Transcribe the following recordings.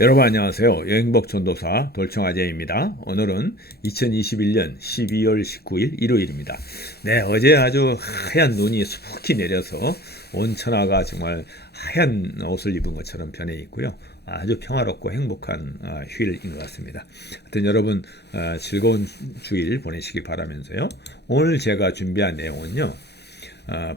여러분 안녕하세요. 여행복 전도사 돌청아재입니다. 오늘은 2021년 12월 19일 일요일입니다. 네, 어제 아주 하얀 눈이 수북히 내려서 온 천하가 정말 하얀 옷을 입은 것처럼 변해 있고요. 아주 평화롭고 행복한 휴일인 것 같습니다. 하여튼 여러분 즐거운 주일 보내시길 바라면서요. 오늘 제가 준비한 내용은요.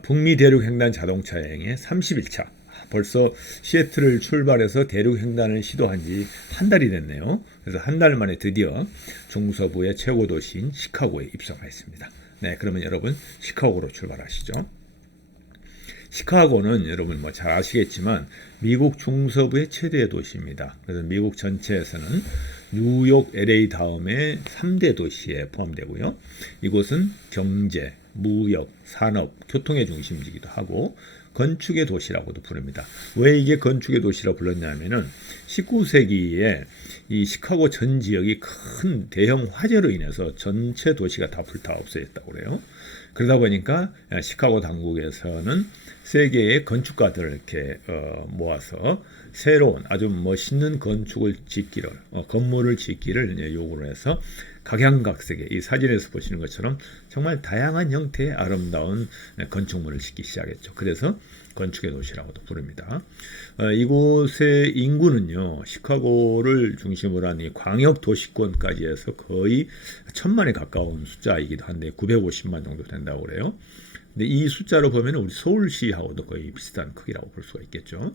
북미 대륙 횡단 자동차 여행의 31차. 벌써 시애틀을 출발해서 대륙 횡단을 시도한 지 한 달이 됐네요. 그래서 한 달 만에 드디어 중서부의 최고 도시인 시카고에 입성했습니다. 네, 그러면 여러분 시카고로 출발하시죠. 시카고는 여러분 뭐 잘 아시겠지만 미국 중서부의 최대 도시입니다. 그래서 미국 전체에서는 뉴욕, LA 다음에 3대 도시에 포함되고요. 이곳은 경제, 무역, 산업, 교통의 중심지기도 하고 건축의 도시라고도 부릅니다. 왜 이게 건축의 도시라고 불렀냐면은 19세기에 이 시카고 전 지역이 큰 대형 화재로 인해서 전체 도시가 다 불타 없어졌다고 그래요. 그러다 보니까 시카고 당국에서는 세계의 건축가들을 이렇게 모아서 새로운 아주 멋있는 건축을 짓기를 건물을 짓기를 요구를 해서 각양각색의 이 사진에서 보시는 것처럼 정말 다양한 형태의 아름다운 건축물을 짓기 시작했죠. 그래서 건축의 도시라고도 부릅니다. 이곳의 인구는요, 시카고를 중심으로 한 이 광역 도시권까지 해서 거의 1000만에 가까운 숫자이기도 한데 950만 정도 된다고 그래요. 근데 이 숫자로 보면 우리 서울시하고도 거의 비슷한 크기라고 볼 수가 있겠죠.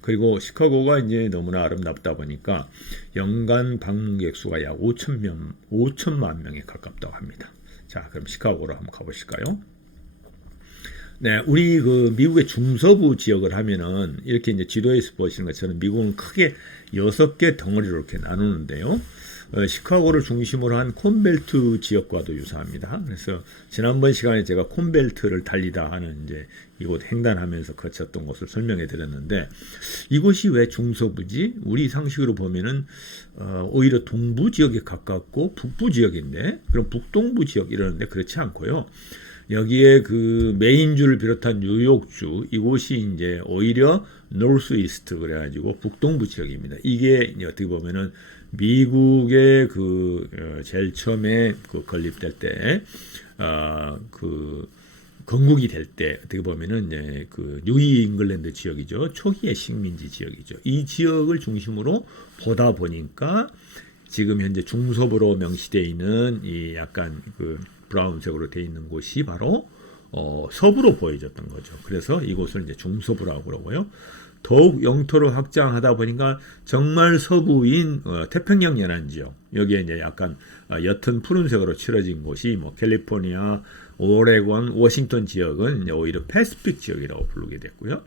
그리고 시카고가 이제 너무나 아름답다 보니까 연간 방문객 수가 약 5천만 명에 가깝다고 합니다. 자, 그럼 시카고로 한번 가보실까요? 네, 우리 그 미국의 중서부 지역을 하면은 이렇게 이제 지도에서 보시는 것처럼 미국은 크게 6개 덩어리로 이렇게 나누는데요. 시카고를 중심으로 한 콘벨트 지역과도 유사합니다. 그래서 지난번 시간에 제가 콘벨트를 달리다 하는 이제 이곳 횡단하면서 거쳤던 것을 설명해 드렸는데 이곳이 왜 중서부지? 우리 상식으로 보면은 오히려 동부 지역에 가깝고 북부 지역인데 그럼 북동부 지역 이러는데 그렇지 않고요. 여기에 그 메인주를 비롯한 뉴욕주 이곳이 이제 오히려 노스 이스트 그래가지고 북동부 지역입니다. 이게 어떻게 보면은 미국의 그 제일 처음에 그 건립될 때 그 건국이 될 때 어떻게 보면은 이제 그 뉴이 잉글랜드 지역이죠. 초기의 식민지 지역이죠. 이 지역을 중심으로 보다 보니까 지금 현재 중서부로 명시되어 있는 이 약간 그 브라운색으로 되어 있는 곳이 바로 서부로 보여졌던 거죠. 그래서 이곳을 이제 중서부라고 그러고요. 더욱 영토를 확장하다 보니까 정말 서부인 태평양 연안 지역 여기에 이제 약간 옅은 푸른색으로 칠해진 곳이 뭐 캘리포니아, 오레곤, 워싱턴 지역은 이제 오히려 패시픽 지역이라고 부르게 됐고요.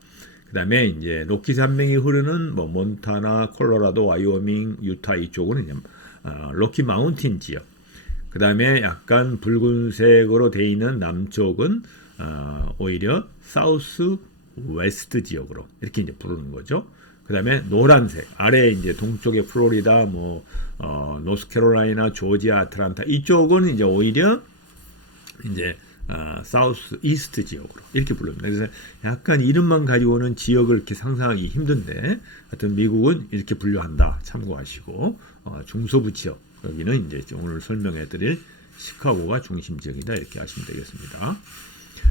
그다음에 이제 로키 산맥이 흐르는 뭐 몬타나, 콜로라도, 와이오밍, 유타 이쪽은 이제 로키 마운틴 지역. 그다음에 약간 붉은색으로 되어 있는 남쪽은 오히려 사우스 웨스트 지역으로 이렇게 이제 부르는 거죠. 그다음에 노란색 아래 이제 동쪽의 플로리다 뭐 노스캐롤라이나 조지아 아틀란타 이쪽은 이제 오히려 이제 사우스 이스트 지역으로 이렇게 부릅니다. 그래서 약간 이름만 가지고는 지역을 이렇게 상상하기 힘든데 하여튼 미국은 이렇게 분류한다. 참고하시고 중서부 지역 여기는 이제 오늘 설명해 드릴 시카고가 중심 지역이다 이렇게 하시면 되겠습니다.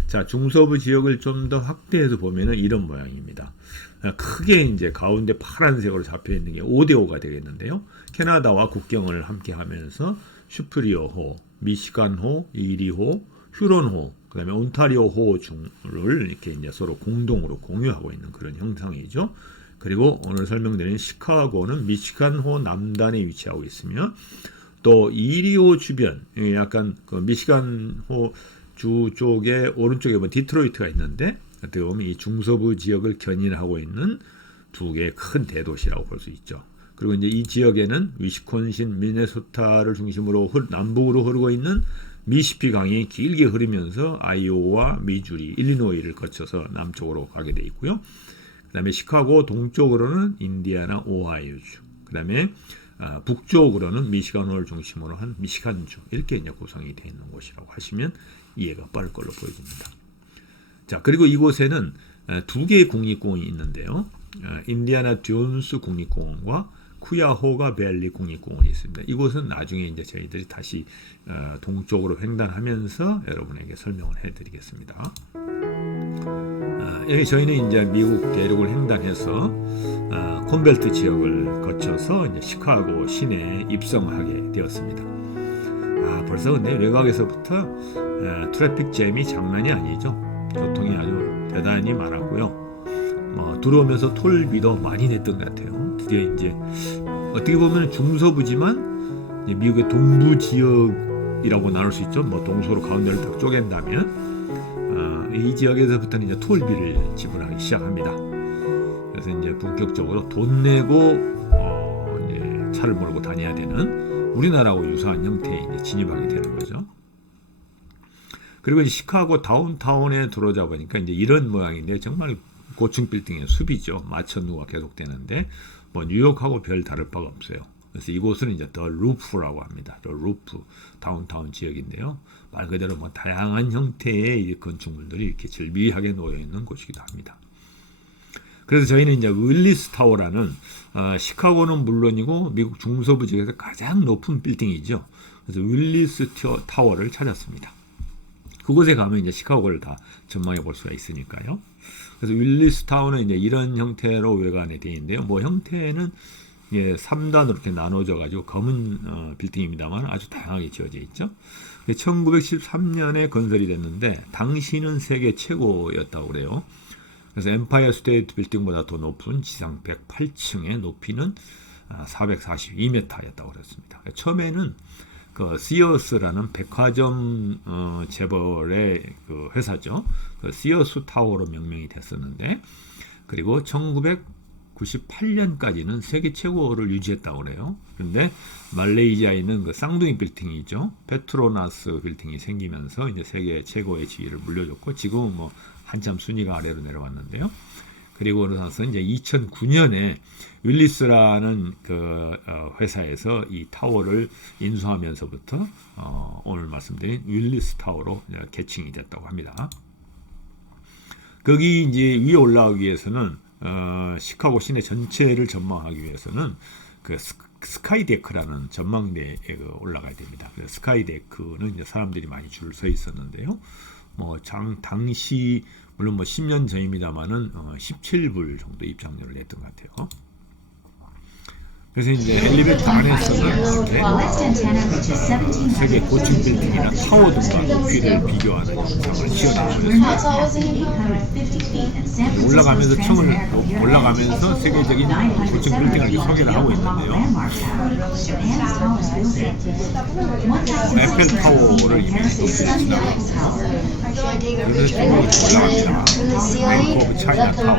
자, 중서부 지역을 좀 더 확대해서 보면은 이런 모양입니다. 크게 이제 가운데 파란색으로 잡혀 있는 게 5대5가 되겠는데요. 캐나다와 국경을 함께 하면서 슈프리어호, 미시간호, 이리호, 휴런호, 그다음에 온타리오호 중을 이렇게 이제 서로 공동으로 공유하고 있는 그런 형상이죠. 그리고 오늘 설명드린 시카고는 미시간호 남단에 위치하고 있으며 또 이리호 주변 약간 그 미시간호 주 쪽에 오른쪽에 보면 디트로이트가 있는데 어떻게 보면 이 중서부 지역을 견인하고 있는 두 개의 큰 대도시라고 볼 수 있죠. 그리고 이제 이 지역에는 위스콘신, 미네소타를 중심으로 남북으로 흐르고 있는 미시피 강이 길게 흐르면서 아이오와 미주리, 일리노이를 거쳐서 남쪽으로 가게 돼 있고요. 그다음에 시카고 동쪽으로는 인디아나, 오하이오주. 그다음에 북쪽으로는 미시간호를 중심으로 한 미시간주 이렇게 이제 구성이 되어 있는 곳이라고 하시면 이해가 빠를 걸로 보여집니다. 자, 그리고 이곳에는 두 개의 국립공원이 있는데요. 인디아나 듀온스 국립공원과 쿠야호가 밸리 국립공원이 있습니다. 이곳은 나중에 이제 저희들이 다시 동쪽으로 횡단하면서 여러분에게 설명을 해드리겠습니다. 여기 저희는 이제 미국 대륙을 횡단해서 콘벨트 지역을 거쳐서 이제 시카고 시내에 입성하게 되었습니다. 벌써 근데 외곽에서부터 트래픽 잼이 장난이 아니죠. 교통이 아주 대단히 많았고요. 들어오면서 톨비도 많이 냈던 것 같아요. 드디어 이제 어떻게 보면 중서부지만 이제 미국의 동부 지역이라고 나눌 수 있죠. 동서로 가운데를 딱 쪼갠다면 이 지역에서부터는 이제 톨비를 지불하기 시작합니다. 그래서 이제 본격적으로 돈 내고 이제 차를 몰고 다녀야 되는 우리나라하고 유사한 형태에 이제 진입하게 되는 거죠. 그리고 이제 시카고 다운타운에 들어오자 보니까 이제 이런 모양인데 정말 고층 빌딩의 숲이죠. 마천루가 계속되는데 뉴욕하고 별 다를 바가 없어요. 그래서 이곳은 이제 더 루프라고 합니다. 더 루프 다운타운 지역인데요. 말 그대로 다양한 형태의 이 건축물들이 이렇게 즐비하게 놓여 있는 곳이기도 합니다. 그래서 저희는 이제 윌리스 타워라는 시카고는 물론이고 미국 중서부 지역에서 가장 높은 빌딩이죠. 그래서 윌리스 타워를 찾았습니다. 그곳에 가면 이제 시카고를 다 전망해 볼 수가 있으니까요. 그래서 윌리스 타워는 이제 이런 형태로 외관에 되어 있는데요. 형태는 3단으로 이렇게 나눠져 가지고 검은 빌딩입니다만 아주 다양하게 지어져 있죠. 1913년에 건설이 됐는데 당시는 세계 최고였다고 그래요. 그래서 엠파이어 스테이트 빌딩보다 더 높은 지상 108층의 높이는 442m였다고 그랬습니다. 처음에는 그 시어스라는 백화점 재벌의 그 회사죠. 그 시어스 타워로 명명이 됐었는데, 그리고 1998년까지는 세계 최고를 유지했다고 그래요. 그런데 말레이시아에 있는 그 쌍둥이 빌딩이죠. 페트로나스 빌딩이 생기면서 이제 세계 최고의 지위를 물려줬고, 지금은 한참 순위가 아래로 내려왔는데요. 그리고 나서 이제 2009년에 윌리스라는 그 회사에서 이 타워를 인수하면서부터 오늘 말씀드린 윌리스 타워로 개칭이 됐다고 합니다. 거기 이제 위에 올라가기 위해서는 시카고 시내 전체를 전망하기 위해서는 그 스카이데크라는 전망대에 올라가야 됩니다. 그래서 스카이데크는 이제 사람들이 많이 줄 서 있었는데요. 당시 물론 10년 전입니다만은 17불 정도 입장료를 냈던 것 같아요. 그래서 이제 엘리베이터 안에서는 이렇게 세계 고층 빌딩이나 타워들과 높이를 비교하는 영상을 시연해주셨습니다. 올라가면서 올라가면서 세계적인 고층 빌딩을 소개를 하고 있는데요. 에펠 타워를 이미 높이 지나가고 그래서 쭉 올라갑니다. 뱅크 오브 차이나 타워.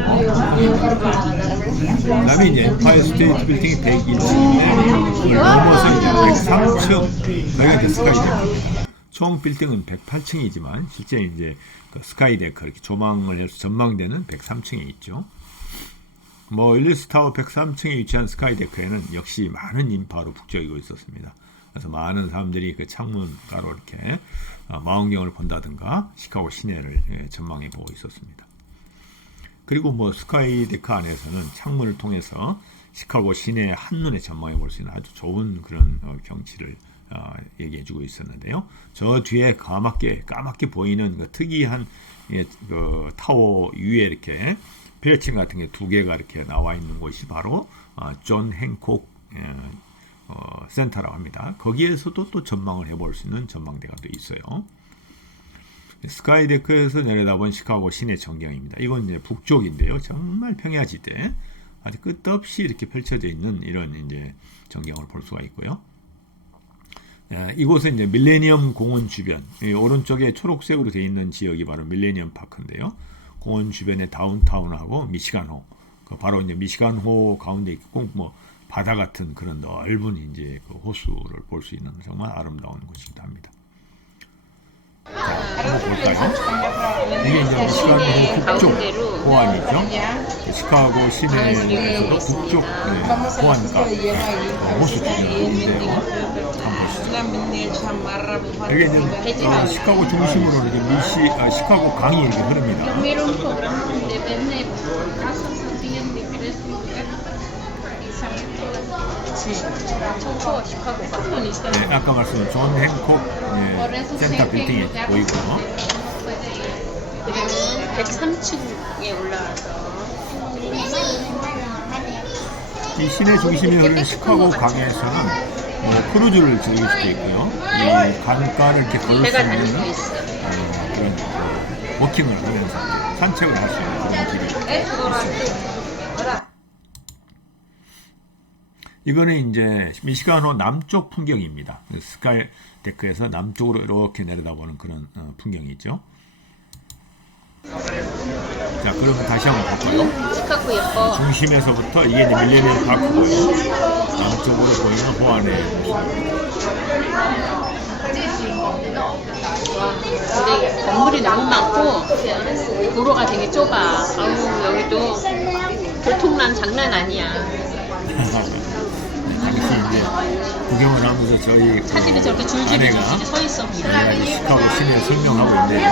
그다음에 이제 엠파이어 스테이트 빌딩이 101층인데 그걸 넘어서 이제 103층 거기가 이제 스카이데크입니다. 총 빌딩은 108층이지만 실제 이제 그 스카이데크 이렇게 조망을 해서 전망대는 103층에 있죠. 윌리스 타워 103층에 위치한 스카이데크에는 역시 많은 인파로 북적이고 있었습니다. 그래서 많은 사람들이 그 창문가로 이렇게 망원경을 본다든가 시카고 시내를 전망해 보고 있었습니다. 그리고 스카이데크 안에서는 창문을 통해서 시카고 시내 한눈에 전망해 볼 수 있는 아주 좋은 그런 경치를 얘기해 주고 있었는데요. 저 뒤에 까맣게 보이는 그 특이한 그 타워 위에 이렇게 페레칭 같은 게 두 개가 이렇게 나와 있는 곳이 바로 존 행콕 센터라고 합니다. 거기에서도 또 전망을 해볼 수 있는 전망대가 또 있어요. 스카이데크에서 내려다본 시카고 시내 전경입니다. 이건 이제 북쪽인데요. 정말 평야지대 아주 끝없이 이렇게 펼쳐져 있는 이런 이제 전경을 볼 수가 있고요. 이곳은 이제 밀레니엄 공원 주변, 오른쪽에 초록색으로 되어 있는 지역이 바로 밀레니엄 파크인데요. 공원 주변에 다운타운하고 미시간호, 바로 이제 미시간호 가운데 있고 바다 같은 그런 넓은 이제 그 호수를 볼 수 있는 정말 아름다운 곳이기도 합니다. 자, 한번 볼까요? 이게 이제 미시간호 북쪽 호안이죠. 시카고 시내에서도 북쪽 호안가 호수 쪽인데요. 한번 보시죠. 여기 이제 시카고 중심으로 이제 시카고 강이 이렇게 흐릅니다. 청초 시카고가. 네, 아까 말씀드린 존 행콕 센터 빌딩이 보이고 103층에 올라와서 이 시내 중심에 흐르는 시카고 강에서는 뭐 크루즈를 즐길 수도 있고요. 이 강가를 이렇게 걸을 수 배가 있는 다니고 있어. 그런 워킹을 하면서 산책을 할 수 있는 그런 길이 있습니다. 이거는 이제 미시간호 남쪽 풍경입니다. 스카이 데크에서 남쪽으로 이렇게 내려다보는 그런 풍경이 있죠. 자, 그러면 다시 한번 볼까요? 시카고 예뻐. 중심에서부터 이게 이제 밀레니엄 파크고요. 남쪽으로 보이는 호안의 모습입니다. 근데 건물이 너무 많고 도로가 되게 좁아. 아우 여기도 교통난 장난 아니야. 당시 이제 구경을 하면서 저희 사진이 저렇게 줄줄이 아내가 줄줄이 서 있어. 시카고 시내 설명하고 있는데요.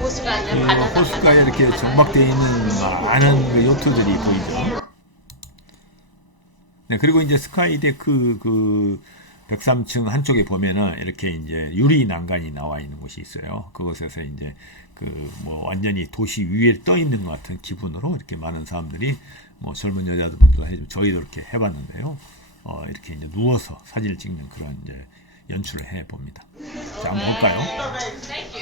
호수가 아니라 바다다. 호수가에 이렇게 정박되어 있는 많은 그 요트들이 보이죠. 네, 그리고 이제 스카이데크 그 103층 한쪽에 보면은 이렇게 이제 유리 난간이 나와 있는 곳이 있어요. 그곳에서 이제 그 뭐 완전히 도시 위에 떠 있는 것 같은 기분으로 이렇게 많은 사람들이 뭐 젊은 여자들도 해주고 저희도 이렇게 해봤는데요. 이렇게 이제 누워서 사진을 찍는 그런 이제 연출을 해 봅니다. 자, 한번 볼까요?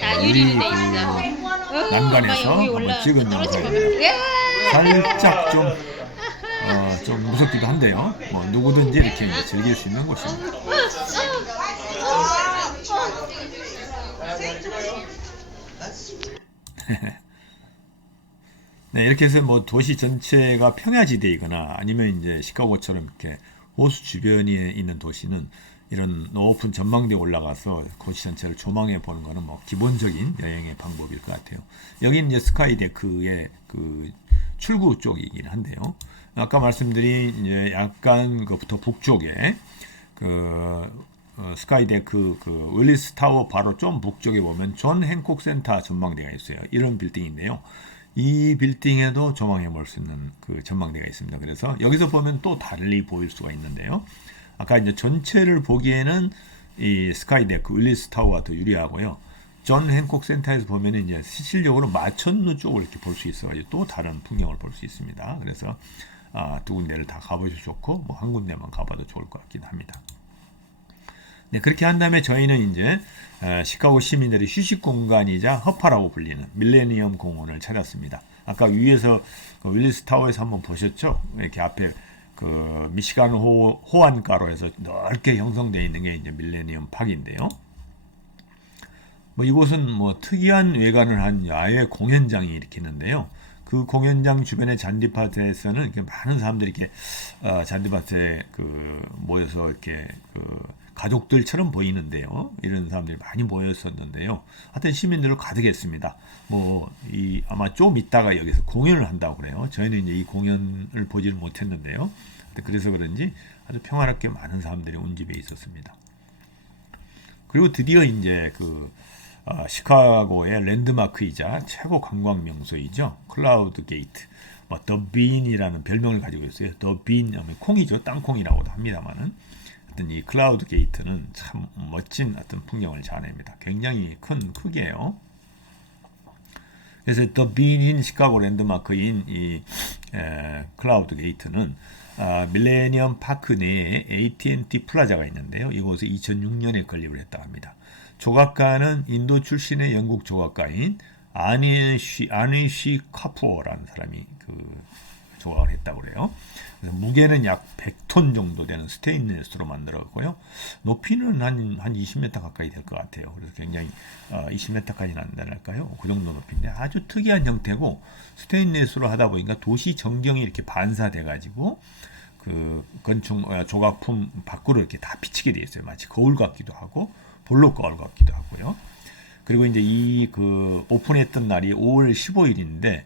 다 유리로 돼 있어. 난간에서 한번 찍은 영상입니다. 살짝 좀 무섭기도 한데요. 뭐 누구든지 이렇게 이제 즐길 수 있는 곳입니다. 네, 이렇게 해서 뭐 도시 전체가 평야지대이거나 아니면 이제 시카고처럼 이렇게 호수 주변에 있는 도시는 이런 높은 전망대에 올라가서 도시 전체를 조망해 보는 거는 뭐 기본적인 여행의 방법일 것 같아요. 여기는 이제 스카이데크의 그 출구 쪽이긴 한데요. 아까 말씀드린 이제 약간 더 북쪽에 스카이데크 그 윌리스 타워 바로 좀 북쪽에 보면 존 행콕 센터 전망대가 있어요. 이런 빌딩인데요. 이 빌딩에도 조망해 볼 수 있는 그 전망대가 있습니다. 그래서 여기서 보면 또 달리 보일 수가 있는데요. 아까 이제 전체를 보기에는 이 스카이데크 윌리스 타워가 더 유리하고요. 존 행콕 센터에서 보면 이제 실질적으로 마천루 쪽을 이렇게 볼 수 있어가지고 또 다른 풍경을 볼 수 있습니다. 그래서 두 군데를 다 가보셔도 좋고 뭐 한 군데만 가봐도 좋을 것 같긴 합니다. 네, 그렇게 한 다음에 저희는 이제 시카고 시민들의 휴식 공간이자 허파라고 불리는 밀레니엄 공원을 찾았습니다. 아까 위에서 그 윌리스 타워에서 한번 보셨죠? 이렇게 앞에 그 미시간 호안가로 해서 넓게 형성되어 있는 게 이제 밀레니엄 파크인데요. 뭐 이곳은 뭐 특이한 외관을 한 야외 공연장이 이렇게 있는데요. 그 공연장 주변의 잔디밭에서는 이렇게 많은 사람들이 이렇게 잔디밭에 그 모여서 이렇게 그 가족들처럼 보이는데요. 이런 사람들이 많이 모였었는데요. 하여튼 시민들로 가득했습니다. 뭐 아마 좀 있다가 여기서 공연을 한다고 그래요. 저희는 이제 이 공연을 보지를 못했는데요. 그래서 그런지 아주 평화롭게 많은 사람들이 온 집에 있었습니다. 그리고 드디어 이제 시카고의 랜드마크이자 최고 관광 명소이죠. 클라우드 게이트, 뭐 더 빈이라는 별명을 가지고 있어요. 더 빈, 콩이죠. 땅콩이라고도 합니다만은, 하여튼 이 클라우드 게이트는 참 멋진 어떤 풍경을 자아냅니다. 굉장히 큰 크기예요. 그래서 더 빈인 시카고 랜드마크인 이 클라우드 게이트는 밀레니엄 파크 내에 AT&T 플라자가 있는데요. 이곳에 2006년에 건립을 했다고 합니다. 조각가는 인도 출신의 영국 조각가인 아니쉬 카푸어라는 사람이 조각을 했다고 그래요. 그래서 무게는 약 100톤 정도 되는 스테인리스로 만들었고요. 높이는 한 20m 가까이 될 것 같아요. 그래서 굉장히 20m까지는 안 되랄까요? 그 정도 높이인데 아주 특이한 형태고 스테인리스로 하다 보니까 도시 전경이 이렇게 반사돼 가지고 그 건축 조각품 밖으로 이렇게 다 비치게 되어 있어요. 마치 거울 같기도 하고 볼록 거울 같기도 하고요. 그리고 이제 오픈했던 날이 5월 15일인데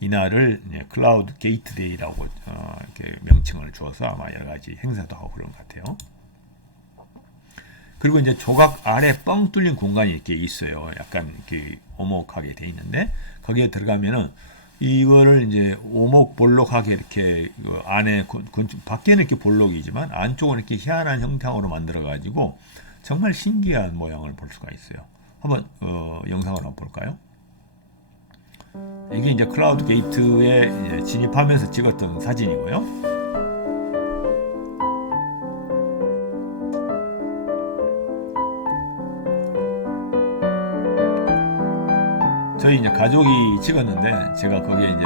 이날을 클라우드 게이트 데이라고 이렇게 명칭을 주어서 아마 여러 가지 행사도 하고 그런 것 같아요. 그리고 이제 조각 아래 뻥 뚫린 공간이 이렇게 있어요. 약간 이렇게 오목하게 돼 있는데 거기에 들어가면은 이거를 이제 오목 볼록하게 이렇게 그 안에 밖에는 이렇게 볼록이지만 안쪽은 이렇게 희한한 형상으로 만들어 가지고 정말 신기한 모양을 볼 수가 있어요. 한번 영상을 한번 볼까요? 이게 이제 클라우드 게이트에 이제 진입하면서 찍었던 사진이고요. 저희 이제 가족이 찍었는데 제가 거기에 이제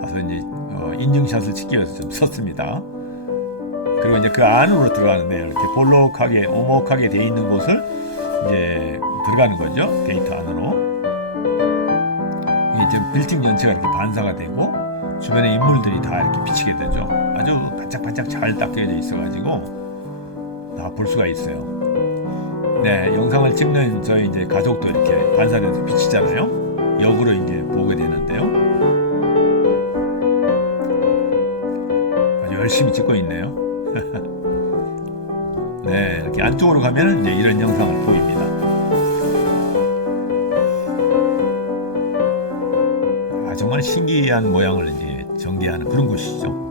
가서 이제 인증샷을 찍기 위해서 좀 섰습니다. 그리고 이제 그 안으로 들어가는데요. 이렇게 볼록하게 오목하게 돼 있는 곳을 이제 들어가는 거죠. 게이트 안으로. 이게 지금 빌딩 전체가 이렇게 반사가 되고 주변에 인물들이 다 이렇게 비치게 되죠. 아주 반짝반짝 잘 닦여져 있어가지고 다 볼 수가 있어요. 네, 영상을 찍는 저희 이제 가족도 이렇게 반사돼서 비치잖아요. 역으로 이제 보게 되는데요. 아주 열심히 찍고 있네요. 네, 이렇게 안쪽으로 가면은 이제 이런 영상을 보입니다. 아, 정말 신기한 모양을 이제 전개하는 그런 곳이죠.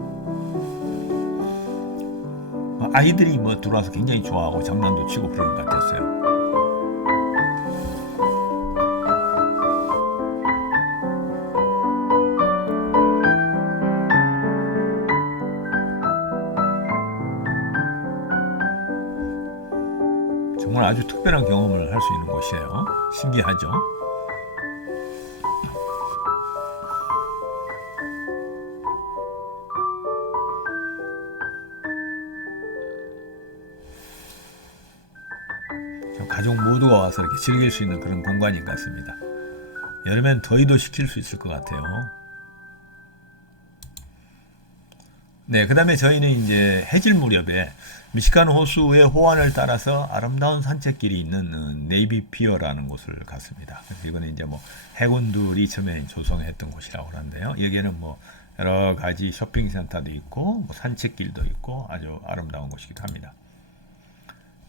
아이들이 뭐 들어와서 굉장히 좋아하고 장난도 치고 그런 것 같았어요. 정말 아주 특별한 경험을 할 수 있는 곳이에요. 신기하죠? 가족 모두가 와서 이렇게 즐길 수 있는 그런 공간인 것 같습니다. 여름엔 더위도 식힐 수 있을 것 같아요. 네, 그 다음에 저희는 이제 해질 무렵에 미시간 호수의 호안을 따라서 아름다운 산책길이 있는 네이비 피어라는 곳을 갔습니다. 그래서 이거는 이제 뭐 해군들이 처음에 조성했던 곳이라고 하는데요. 여기에는 뭐 여러 가지 쇼핑센터도 있고 뭐 산책길도 있고 아주 아름다운 곳이기도 합니다.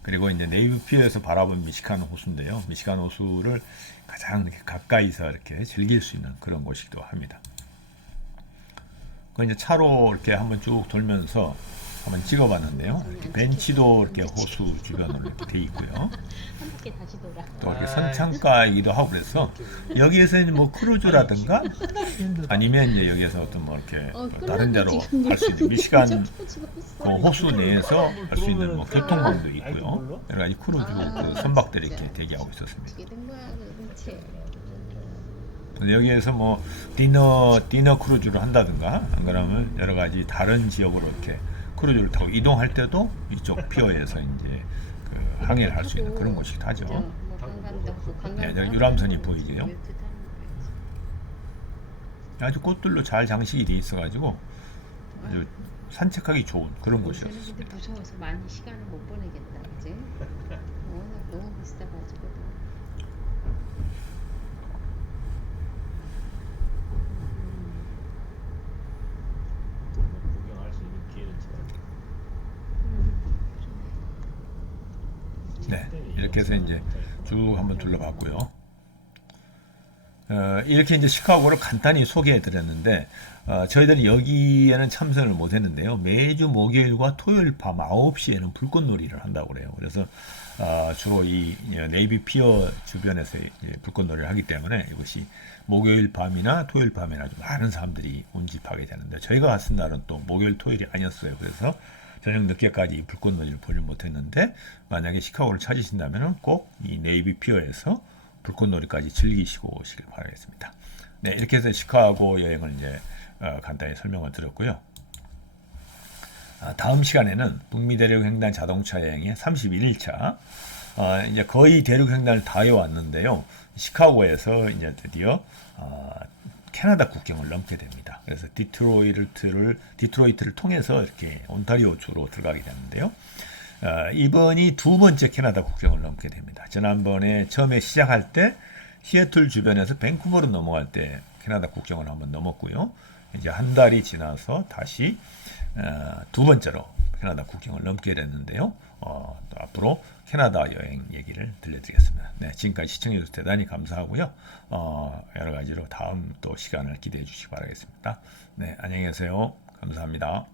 그리고 이제 네이비 피어에서 바라본 미시간 호수인데요. 미시간 호수를 가장 이렇게 가까이서 이렇게 즐길 수 있는 그런 곳이기도 합니다. 그 이제 차로 이렇게 한번 쭉 돌면서 한번 찍어봤는데요. 이렇게 벤치도 이렇게 호수 주변으로 이렇게 돼 있고요. 또 이렇게 선창가이기도 하고 그래서 여기에서는 뭐 크루즈라든가 아니면 이제 여기에서 어떤 뭐 이렇게 다른 데로 갈 수 있는 미시간 호수 내에서 할 수 있는 뭐 교통망도 있고요. 여러 가지 크루즈 그 선박들이 이렇게 대기하고 있었습니다. 여기에서 뭐 디너 크루즈를 한다든가 안 그러면 여러 가지 다른 지역으로 이렇게 크루즈를 타고 이동할 때도 이쪽 피어에서 이제 그 항해를 할 수 있는 그런 곳이기도 하죠. 네, 여기 유람선이 보이고요. 아주 꽃들로 잘 장식이 돼 있어가지고 아주 산책하기 좋은 그런 곳이었습니다. 근데 무서워서 많이 시간을 못 보내겠다, 그지? 너무 비싸가지고. 네, 이렇게 해서 이제 쭉 한번 둘러봤고요. 이렇게 이제 시카고를 간단히 소개해 드렸는데, 저희들이 여기에는 참석을 못 했는데요. 매주 목요일과 토요일 밤 9시에는 불꽃놀이를 한다고 그래요. 그래서, 주로 이 네이비 피어 주변에서 불꽃놀이를 하기 때문에 이것이 목요일 밤이나 토요일 밤에나 좀 많은 사람들이 운집하게 되는데, 저희가 갔은 날은 또 목요일, 토요일이 아니었어요. 그래서 저녁 늦게까지 불꽃놀이를 보지 못했는데, 만약에 시카고를 찾으신다면 꼭 이 네이비 피어에서 불꽃놀이까지 즐기시고 오시길 바라겠습니다. 네, 이렇게 해서 시카고 여행을 이제 간단히 설명을 드렸고요. 다음 시간에는 북미 대륙 횡단 자동차 여행의 31일차 이제 거의 대륙 횡단을 다 해왔는데요. 시카고에서 이제 드디어 캐나다 국경을 넘게 됩니다. 그래서 디트로이트를 통해서 이렇게 온타리오 주로 들어가게 되는데요. 이번이 두 번째 캐나다 국경을 넘게 됩니다. 지난번에 처음에 시작할 때 시애틀 주변에서 밴쿠버로 넘어갈 때 캐나다 국경을 한번 넘었고요. 이제 한 달이 지나서 다시 두 번째로 캐나다 국경을 넘게 됐는데요. 또 앞으로 캐나다 여행 얘기를 들려드리겠습니다. 네, 지금까지 시청해주셔서 대단히 감사하고요. 여러 가지로 다음 또 시간을 기대해 주시기 바라겠습니다. 네, 안녕히 계세요. 감사합니다.